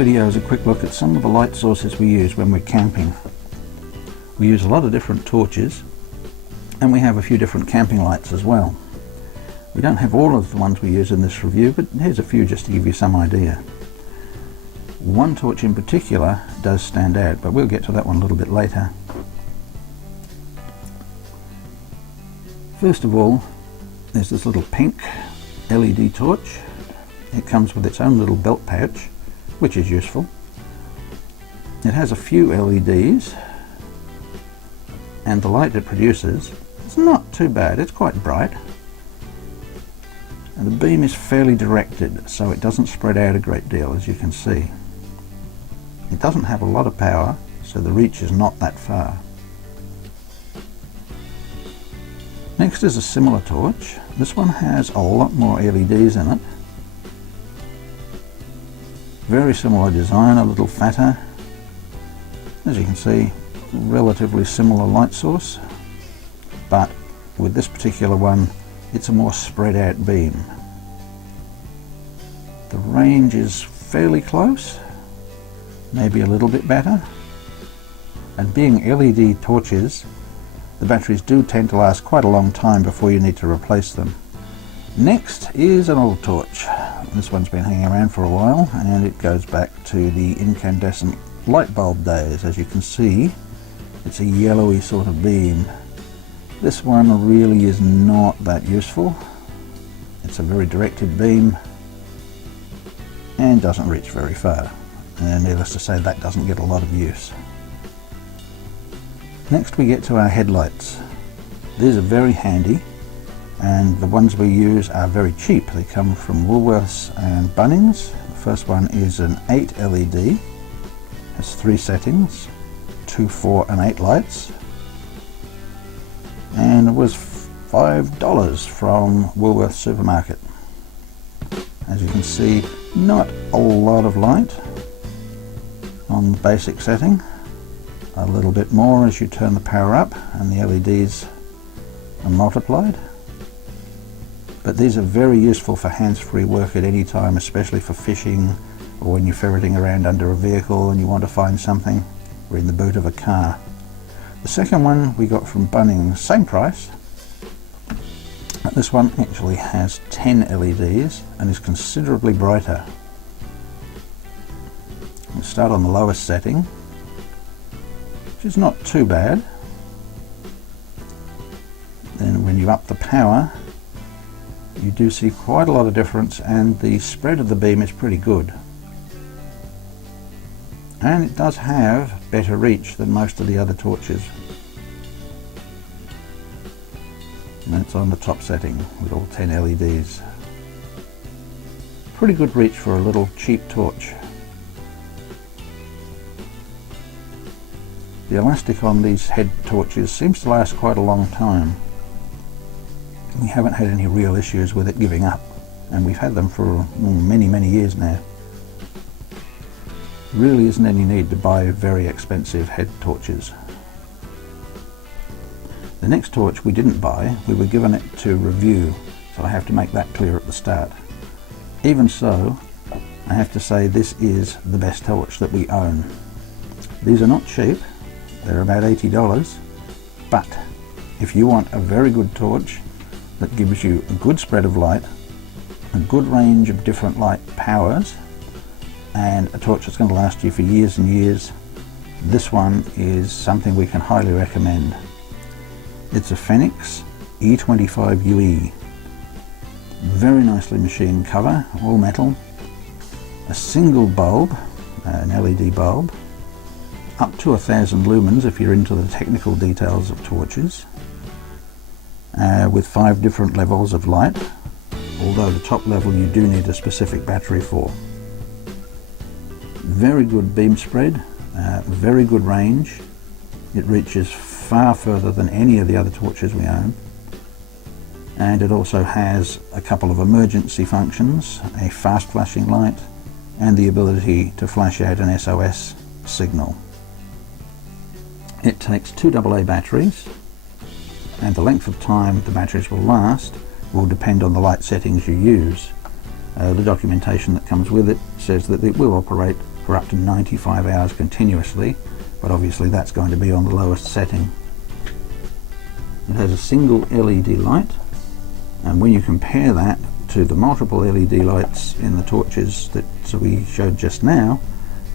video is a quick look at some of the light sources we use when we're camping. We use a lot of different torches, and we have a few different camping lights as well. We don't have all of the ones we use in this review, but here's a few just to give you some idea. One torch in particular does stand out, but we'll get to that one a little bit later. First of all, there's this little pink LED torch. It comes with its own little belt pouch, which is useful. It has a few LEDs, and the light it produces is not too bad. It's quite bright, and the beam is fairly directed, so it doesn't spread out a great deal, as you can see. It doesn't have a lot of power, so the reach is not that far. Next is a similar torch. This one has a lot more LEDs in it. Very similar design, a little fatter. As you can see, relatively similar light source, but with this particular one, it's a more spread out beam. The range is fairly close, maybe a little bit better, and being LED torches, the batteries do tend to last quite a long time before you need to replace them. Next is an old torch. This one's been hanging around for a while, and it goes back to the incandescent light bulb days. As you can see, it's a yellowy sort of beam. This one really is not that useful. It's a very directed beam and doesn't reach very far, and needless to say, that doesn't get a lot of use. Next we get to our headlights. These are very handy, and the ones we use are very cheap. They come from Woolworths and Bunnings. The first one is an 8 LED. Has 3 settings, 2, 4 and 8 lights, and it was $5 from Woolworths supermarket. As you can see, not a lot of light on the basic setting. A little bit more as you turn the power up and the LEDs are multiplied. But these are very useful for hands-free work at any time, especially for fishing or when you're ferreting around under a vehicle and you want to find something, or in the boot of a car. The second one we got from Bunnings, same price. This one actually has 10 LEDs and is considerably brighter. We'll start on the lowest setting, which is not too bad. Then when you up the power, you do see quite a lot of difference, and the spread of the beam is pretty good. And it does have better reach than most of the other torches. And that's on the top setting with all 10 LEDs. Pretty good reach for a little cheap torch. The elastic on these head torches seems to last quite a long time. We haven't had any real issues with it giving up, and we've had them for many years now. Really isn't any need to buy very expensive head torches. The next torch we didn't buy, we were given it to review, so I have to make that clear at the start. Even so, I have to say this is the best torch that we own. These are not cheap, they're about $80, but if you want a very good torch that gives you a good spread of light, a good range of different light powers, and a torch that's going to last you for years and years, this one is something we can highly recommend. It's a Fenix E25UE. Very nicely machined cover, all metal. A single bulb, an LED bulb, up to 1000 lumens if you're into the technical details of torches, with 5 different levels of light, although the top level you do need a specific battery for. Very good beam spread, very good range. It reaches far further than any of the other torches we own, and it also has a couple of emergency functions, a fast flashing light and the ability to flash out an SOS signal. It takes 2 AA batteries, and the length of time the batteries will last will depend on the light settings you use. The documentation that comes with it says that it will operate for up to 95 hours continuously, but obviously that's going to be on the lowest setting. It has a single LED light, and when you compare that to the multiple LED lights in the torches that we showed just now,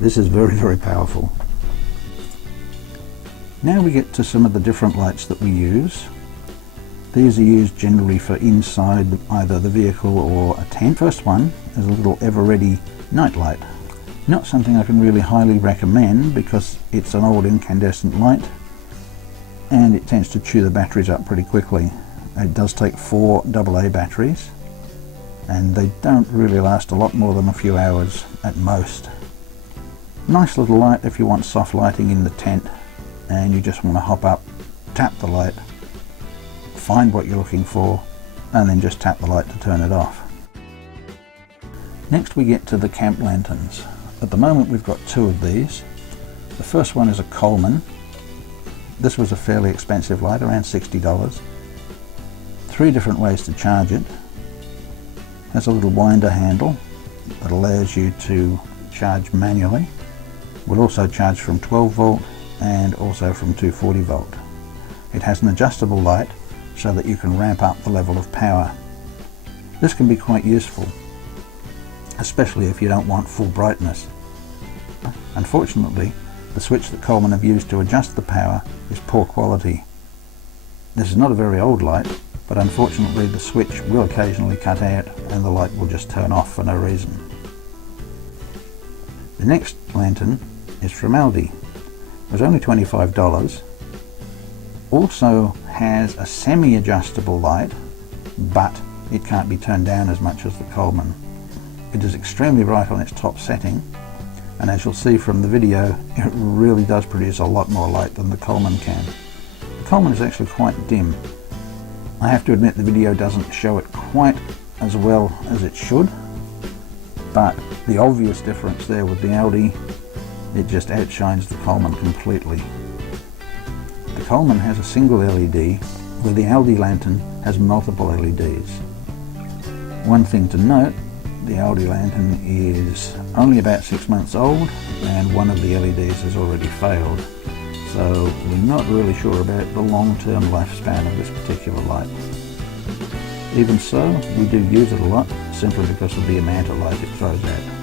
this is very, very powerful. Now we get to some of the different lights that we use. These are used generally for inside either the vehicle or a tent. First one is a little ever-ready Nightlight. Not something I can really highly recommend because it's an old incandescent light and it tends to chew the batteries up pretty quickly. It does take 4 AA batteries and they don't really last a lot more than a few hours at most. Nice little light if you want soft lighting in the tent and you just want to hop up, tap the light, find what you're looking for, and then just tap the light to turn it off. Next we get to the camp lanterns. At the moment we've got 2 of these. The first one is a Coleman. This was a fairly expensive light, around $60. 3 different ways to charge it. Has a little winder handle that allows you to charge manually. Will also charge from 12 volt and also from 240 volt. It has an adjustable light so that you can ramp up the level of power. This can be quite useful, especially if you don't want full brightness. Unfortunately, the switch that Coleman have used to adjust the power is poor quality. This is not a very old light, but unfortunately the switch will occasionally cut out and the light will just turn off for no reason. The next lantern is from Aldi. It was only $25. Also has a semi-adjustable light, but it can't be turned down as much as the Coleman. It is extremely bright on its top setting, and as you'll see from the video, it really does produce a lot more light than the Coleman can. The Coleman is actually quite dim. I have to admit the video doesn't show it quite as well as it should, but the obvious difference there with the Aldi, it just outshines the Coleman completely. The Coleman has a single LED, where the Aldi lantern has multiple LEDs. One thing to note, the Aldi lantern is only about 6 months old and one of the LEDs has already failed, so we're not really sure about the long-term lifespan of this particular light. Even so, we do use it a lot simply because of the amount of light it throws out.